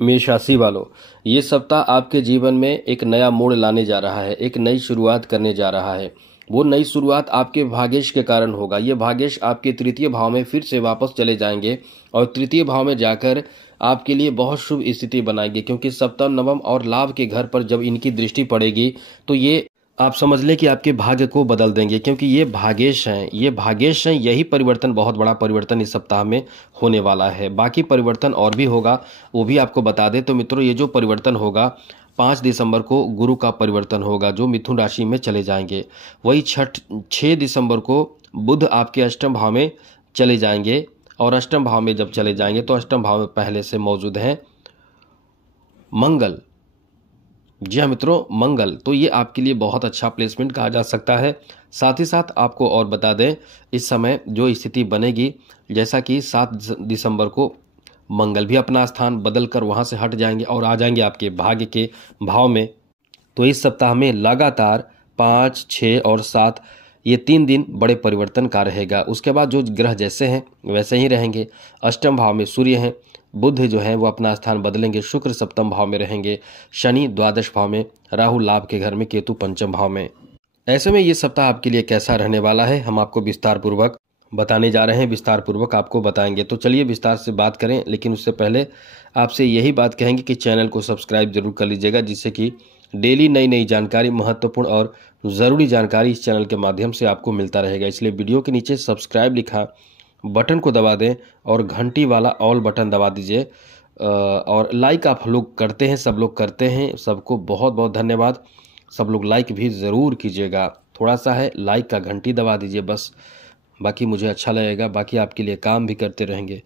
मेष राशि वालों, ये सप्ताह आपके जीवन में एक नया मोड़ लाने जा रहा है, एक नई शुरुआत करने जा रहा है। वो नई शुरुआत आपके भाग्येश के कारण होगा। ये भाग्येश आपके तृतीय भाव में फिर से वापस चले जाएंगे और तृतीय भाव में जाकर आपके लिए बहुत शुभ स्थिति बनाएंगे, क्योंकि सप्तम, नवम और लाभ के घर पर जब इनकी दृष्टि पड़ेगी तो ये आप समझ लें कि आपके भाग्य को बदल देंगे, क्योंकि ये भाग्येश हैं, यही परिवर्तन, बहुत बड़ा परिवर्तन इस सप्ताह में होने वाला है। बाकी परिवर्तन और भी होगा, वो भी आपको बता दें। तो मित्रों, ये जो परिवर्तन होगा 5 दिसंबर को गुरु का परिवर्तन होगा, जो मिथुन राशि में चले जाएंगे। वही 6 दिसंबर को बुध आपके अष्टम भाव में चले जाएंगे, और अष्टम भाव में जब चले जाएंगे तो अष्टम भाव में पहले से मौजूद हैं मंगल। जी हाँ मित्रों, मंगल, तो ये आपके लिए बहुत अच्छा प्लेसमेंट कहा जा सकता है। साथ ही साथ आपको और बता दें, इस समय जो स्थिति बनेगी, जैसा कि 7 दिसंबर को मंगल भी अपना स्थान बदल कर वहां से हट जाएंगे और आ जाएंगे आपके भाग्य के भाव में। तो इस सप्ताह में लगातार 5, 6 और 7 ये 3 दिन बड़े परिवर्तन का रहेगा। उसके बाद जो ग्रह जैसे हैं वैसे ही रहेंगे। अष्टम भाव में सूर्य हैं, बुध जो है वो अपना स्थान बदलेंगे, शुक्र सप्तम भाव में रहेंगे, शनि द्वादश भाव में, राहु लाभ के घर में, केतु पंचम भाव में। ऐसे में ये सप्ताह आपके लिए कैसा रहने वाला है, हम आपको विस्तार पूर्वक बताने जा रहे हैं, विस्तार पूर्वक आपको बताएंगे। तो चलिए विस्तार से बात करें, लेकिन उससे पहले आपसे यही बात कहेंगे कि चैनल को सब्सक्राइब जरूर कर लीजिएगा, जिससे कि डेली नई नई जानकारी, महत्वपूर्ण और ज़रूरी जानकारी इस चैनल के माध्यम से आपको मिलता रहेगा। इसलिए वीडियो के नीचे सब्सक्राइब लिखा बटन को दबा दें और घंटी वाला ऑल बटन दबा दीजिए। और लाइक आप लोग करते हैं, सब लोग करते हैं, सबको बहुत बहुत धन्यवाद। सब लोग लाइक भी ज़रूर कीजिएगा, थोड़ा सा है लाइक का घंटी दबा दीजिए बस, बाकी मुझे अच्छा लगेगा, बाकी आपके लिए काम भी करते रहेंगे।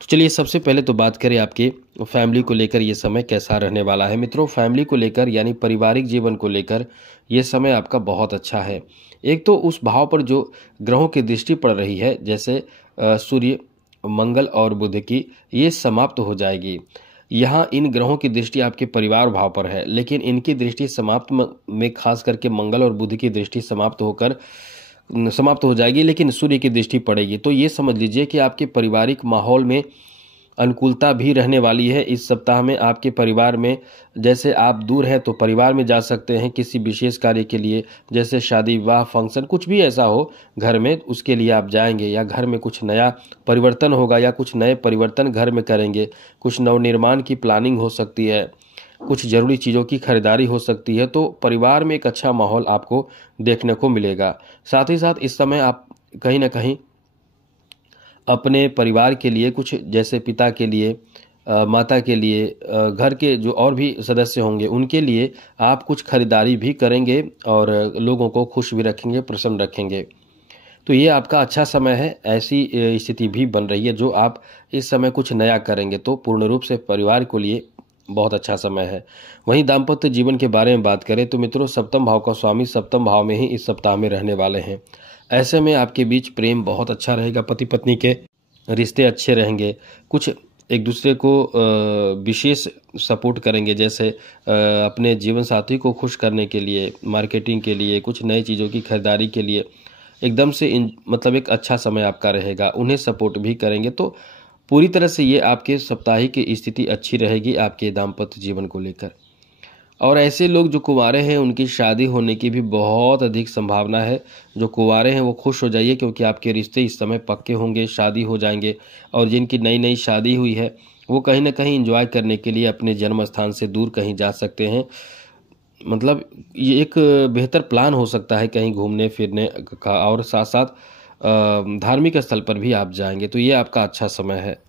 तो चलिए सबसे पहले तो बात करें आपके फैमिली को लेकर ये समय कैसा रहने वाला है। मित्रों, फैमिली को लेकर यानी पारिवारिक जीवन को लेकर ये समय आपका बहुत अच्छा है। एक तो उस भाव पर जो ग्रहों की दृष्टि पड़ रही है, जैसे सूर्य, मंगल और बुध की, ये समाप्त हो जाएगी। यहाँ इन ग्रहों की दृष्टि आपके परिवार भाव पर है, लेकिन इनकी दृष्टि समाप्त में खास करके मंगल और बुध की दृष्टि समाप्त हो जाएगी, लेकिन सूर्य की दृष्टि पड़ेगी। तो ये समझ लीजिए कि आपके पारिवारिक माहौल में अनुकूलता भी रहने वाली है इस सप्ताह में। आपके परिवार में, जैसे आप दूर हैं तो परिवार में जा सकते हैं किसी विशेष कार्य के लिए, जैसे शादी, विवाह, फंक्शन, कुछ भी ऐसा हो घर में, उसके लिए आप जाएंगे, या घर में कुछ नया परिवर्तन होगा, या कुछ नए परिवर्तन घर में करेंगे, कुछ नवनिर्माण की प्लानिंग हो सकती है, कुछ जरूरी चीज़ों की खरीदारी हो सकती है। तो परिवार में एक अच्छा माहौल आपको देखने को मिलेगा। साथ ही साथ इस समय आप कहीं ना कहीं अपने परिवार के लिए कुछ, जैसे पिता के लिए, माता के लिए, घर के जो और भी सदस्य होंगे उनके लिए आप कुछ खरीदारी भी करेंगे और लोगों को खुश भी रखेंगे, प्रसन्न रखेंगे। तो ये आपका अच्छा समय है। ऐसी स्थिति भी बन रही है जो आप इस समय कुछ नया करेंगे तो पूर्ण रूप से परिवार को लिए बहुत अच्छा समय है। वहीं दाम्पत्य जीवन के बारे में बात करें तो मित्रों, सप्तम भाव का स्वामी सप्तम भाव में ही इस सप्ताह में रहने वाले हैं। ऐसे में आपके बीच प्रेम बहुत अच्छा रहेगा, पति पत्नी के रिश्ते अच्छे रहेंगे, कुछ एक दूसरे को विशेष सपोर्ट करेंगे, जैसे अपने जीवन साथी को खुश करने के लिए, मार्केटिंग के लिए, कुछ नई चीज़ों की खरीदारी के लिए एकदम से मतलब एक अच्छा समय आपका रहेगा, उन्हें सपोर्ट भी करेंगे। तो पूरी तरह से ये आपके साप्ताहिक की स्थिति अच्छी रहेगी आपके दाम्पत्य जीवन को लेकर। और ऐसे लोग जो कुंवारे हैं उनकी शादी होने की भी बहुत अधिक संभावना है। जो कुंवारे हैं वो खुश हो जाइए, क्योंकि आपके रिश्ते इस समय पक्के होंगे, शादी हो जाएंगे। और जिनकी नई नई शादी हुई है वो कहीं ना कहीं एंजॉय करने के लिए अपने जन्म स्थान से दूर कहीं जा सकते हैं। मतलब ये एक बेहतर प्लान हो सकता है कहीं घूमने फिरने का, और साथ साथ धार्मिक स्थल पर भी आप जाएंगे। तो ये आपका अच्छा समय है।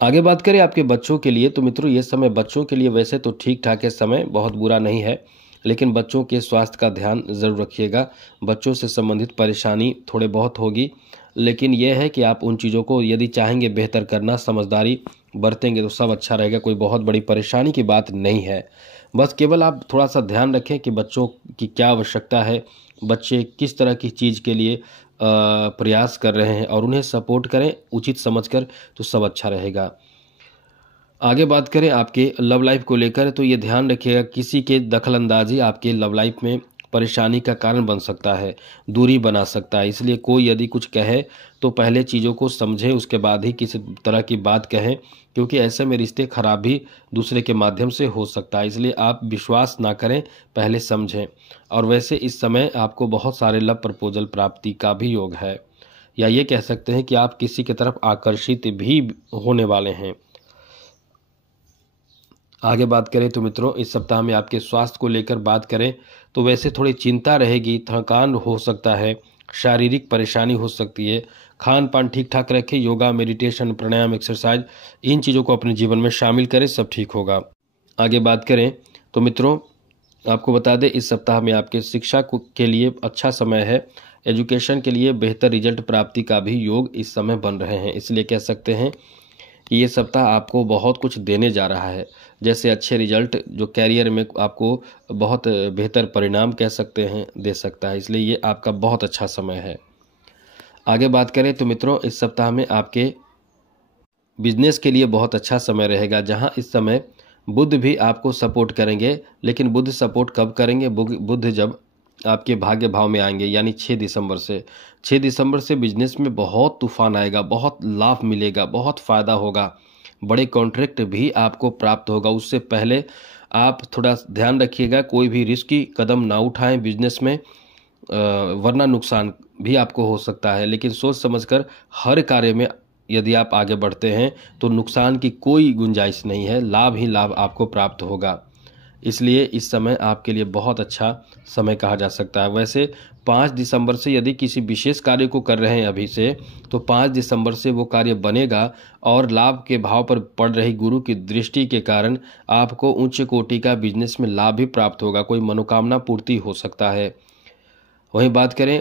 आगे बात करें आपके बच्चों के लिए तो मित्रों, ये समय बच्चों के लिए वैसे तो ठीक ठाक है, समय बहुत बुरा नहीं है, लेकिन बच्चों के स्वास्थ्य का ध्यान ज़रूर रखिएगा। बच्चों से संबंधित परेशानी थोड़े बहुत होगी, लेकिन यह है कि आप उन चीज़ों को यदि चाहेंगे बेहतर करना, समझदारी बरतेंगे तो सब अच्छा रहेगा। कोई बहुत बड़ी परेशानी की बात नहीं है। बस केवल आप थोड़ा सा ध्यान रखें कि बच्चों की क्या आवश्यकता है, बच्चे किस तरह की चीज़ के लिए प्रयास कर रहे हैं, और उन्हें सपोर्ट करें उचित समझकर, तो सब अच्छा रहेगा। आगे बात करें आपके लव लाइफ को लेकर तो ये ध्यान रखिएगा किसी के दखलंदाजी आपके लव लाइफ में परेशानी का कारण बन सकता है, दूरी बना सकता है। इसलिए कोई यदि कुछ कहे तो पहले चीज़ों को समझें, उसके बाद ही किसी तरह की बात कहें, क्योंकि ऐसे में रिश्ते खराब भी दूसरे के माध्यम से हो सकता है। इसलिए आप विश्वास ना करें, पहले समझें। और वैसे इस समय आपको बहुत सारे लव प्रपोजल प्राप्ति का भी योग है, या ये कह सकते हैं कि आप किसी की तरफ आकर्षित भी होने वाले हैं। आगे बात करें तो मित्रों, इस सप्ताह में आपके स्वास्थ्य को लेकर बात करें तो वैसे थोड़ी चिंता रहेगी, थकान हो सकता है, शारीरिक परेशानी हो सकती है। खान पान ठीक ठाक रखें, योगा, मेडिटेशन, प्राणायाम, एक्सरसाइज, इन चीज़ों को अपने जीवन में शामिल करें, सब ठीक होगा। आगे बात करें तो मित्रों, आपको बता दें इस सप्ताह में आपके शिक्षा के लिए अच्छा समय है। एजुकेशन के लिए बेहतर रिजल्ट प्राप्ति का भी योग इस समय बन रहे हैं। इसलिए कह सकते हैं कि ये सप्ताह आपको बहुत कुछ देने जा रहा है, जैसे अच्छे रिजल्ट जो कैरियर में आपको बहुत बेहतर परिणाम कह सकते हैं दे सकता है। इसलिए ये आपका बहुत अच्छा समय है। आगे बात करें तो मित्रों, इस सप्ताह में आपके बिजनेस के लिए बहुत अच्छा समय रहेगा, जहां इस समय बुध भी आपको सपोर्ट करेंगे। लेकिन बुध सपोर्ट कब करेंगे? बुध जब आपके भाग्य भाव में आएंगे, यानी 6 दिसंबर से। 6 दिसंबर से बिजनेस में बहुत तूफान आएगा, बहुत लाभ मिलेगा, बहुत फ़ायदा होगा, बड़े कॉन्ट्रैक्ट भी आपको प्राप्त होगा। उससे पहले आप थोड़ा ध्यान रखिएगा, कोई भी रिस्की कदम ना उठाएं बिजनेस में, वरना नुकसान भी आपको हो सकता है। लेकिन सोच समझकर हर कार्य में यदि आप आगे बढ़ते हैं तो नुकसान की कोई गुंजाइश नहीं है, लाभ ही लाभ आपको प्राप्त होगा। इसलिए इस समय आपके लिए बहुत अच्छा समय कहा जा सकता है। वैसे 5 दिसंबर से यदि किसी विशेष कार्य को कर रहे हैं अभी से, तो 5 दिसंबर से वो कार्य बनेगा और लाभ के भाव पर पड़ रही गुरु की दृष्टि के कारण आपको उच्च कोटि का बिजनेस में लाभ भी प्राप्त होगा, कोई मनोकामना पूर्ति हो सकता है। वहीं बात करें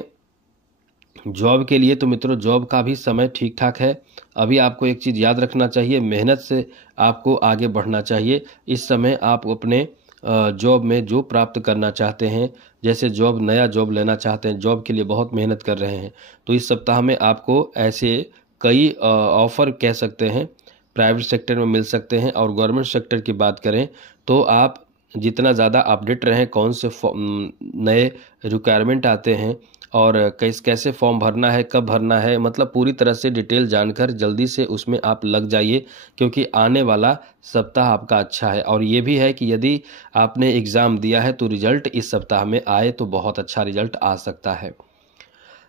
जॉब के लिए तो मित्रों, जॉब का भी समय ठीक ठाक है। अभी आपको एक चीज़ याद रखना चाहिए, मेहनत से आपको आगे बढ़ना चाहिए। इस समय आप अपने जॉब में जो प्राप्त करना चाहते हैं, जैसे नया जॉब लेना चाहते हैं, जॉब के लिए बहुत मेहनत कर रहे हैं, तो इस सप्ताह में आपको ऐसे कई ऑफ़र कह सकते हैं प्राइवेट सेक्टर में मिल सकते हैं। और गवर्नमेंट सेक्टर की बात करें तो आप जितना ज़्यादा अपडेट रहें, कौन से नए रिक्वायरमेंट आते हैं और कैसे फॉर्म भरना है, कब भरना है, मतलब पूरी तरह से डिटेल जानकर जल्दी से उसमें आप लग जाइए, क्योंकि आने वाला सप्ताह आपका अच्छा है। और ये भी है कि यदि आपने एग्ज़ाम दिया है तो रिजल्ट इस सप्ताह में आए तो बहुत अच्छा रिजल्ट आ सकता है।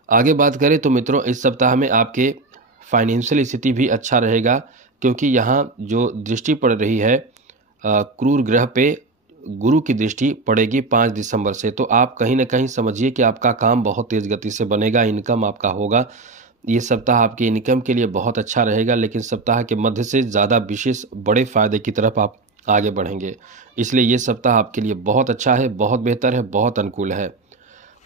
आगे बात करें तो मित्रों, इस सप्ताह में आपके फाइनेंशियल स्थिति भी अच्छा रहेगा, क्योंकि यहाँ जो दृष्टि पड़ रही है क्रूर ग्रह पे, गुरु की दृष्टि पड़ेगी 5 दिसंबर से। तो आप कहीं ना कहीं समझिए कि आपका काम बहुत तेज़ गति से बनेगा, इनकम आपका होगा। ये सप्ताह आपके इनकम के लिए बहुत अच्छा रहेगा, लेकिन सप्ताह के मध्य से ज़्यादा विशेष बड़े फायदे की तरफ आप आगे बढ़ेंगे। इसलिए ये सप्ताह आपके लिए बहुत अच्छा है, बहुत बेहतर है, बहुत अनुकूल है।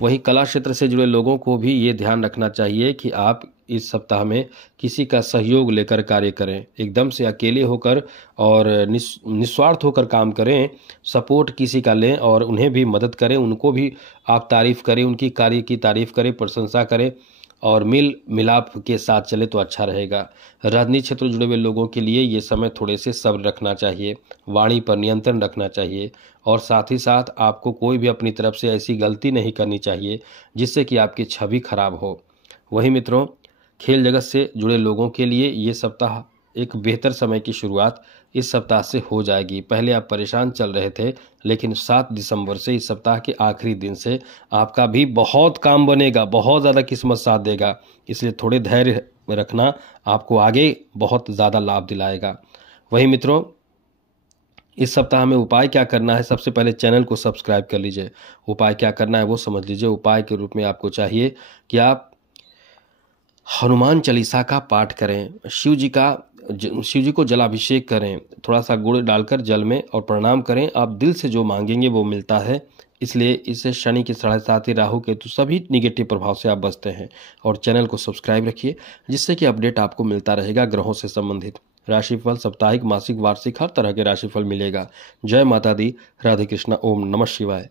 वहीं कला क्षेत्र से जुड़े लोगों को भी ये ध्यान रखना चाहिए कि आप इस सप्ताह में किसी का सहयोग लेकर कार्य करें, एकदम से अकेले होकर और निस्वार्थ होकर काम करें। सपोर्ट किसी का लें और उन्हें भी मदद करें, उनको भी आप तारीफ़ करें, उनकी कार्य की तारीफ़ करें, प्रशंसा करें और मिल मिलाप के साथ चले तो अच्छा रहेगा। राजनीति क्षेत्र जुड़े हुए लोगों के लिए ये समय थोड़े से सब्र रखना चाहिए, वाणी पर नियंत्रण रखना चाहिए और साथ ही साथ आपको कोई भी अपनी तरफ से ऐसी गलती नहीं करनी चाहिए जिससे कि आपकी छवि खराब हो। वहीं मित्रों, खेल जगत से जुड़े लोगों के लिए ये सप्ताह एक बेहतर समय की शुरुआत इस सप्ताह से हो जाएगी। पहले आप परेशान चल रहे थे, लेकिन 7 दिसंबर से इस सप्ताह के आखिरी दिन से आपका भी बहुत काम बनेगा, बहुत ज़्यादा किस्मत साथ देगा। इसलिए थोड़े धैर्य रखना आपको आगे बहुत ज़्यादा लाभ दिलाएगा। वहीं मित्रों, इस सप्ताह में उपाय क्या करना है? सबसे पहले चैनल को सब्सक्राइब कर लीजिए। उपाय क्या करना है वो समझ लीजिए। उपाय के रूप में आपको चाहिए कि आप हनुमान चालीसा का पाठ करें, शिव जी को जलाभिषेक करें, थोड़ा सा गुड़ डालकर जल में और प्रणाम करें। आप दिल से जो मांगेंगे वो मिलता है। इसलिए इससे शनि की 7.5 राहु केतु सभी निगेटिव प्रभाव से आप बचते हैं। और चैनल को सब्सक्राइब रखिए, जिससे कि अपडेट आपको मिलता रहेगा ग्रहों से संबंधित। राशिफल साप्ताहिक, मासिक, वार्षिक हर तरह के राशिफल मिलेगा। जय माता दी, राधे कृष्णा, ओम नमः शिवाय।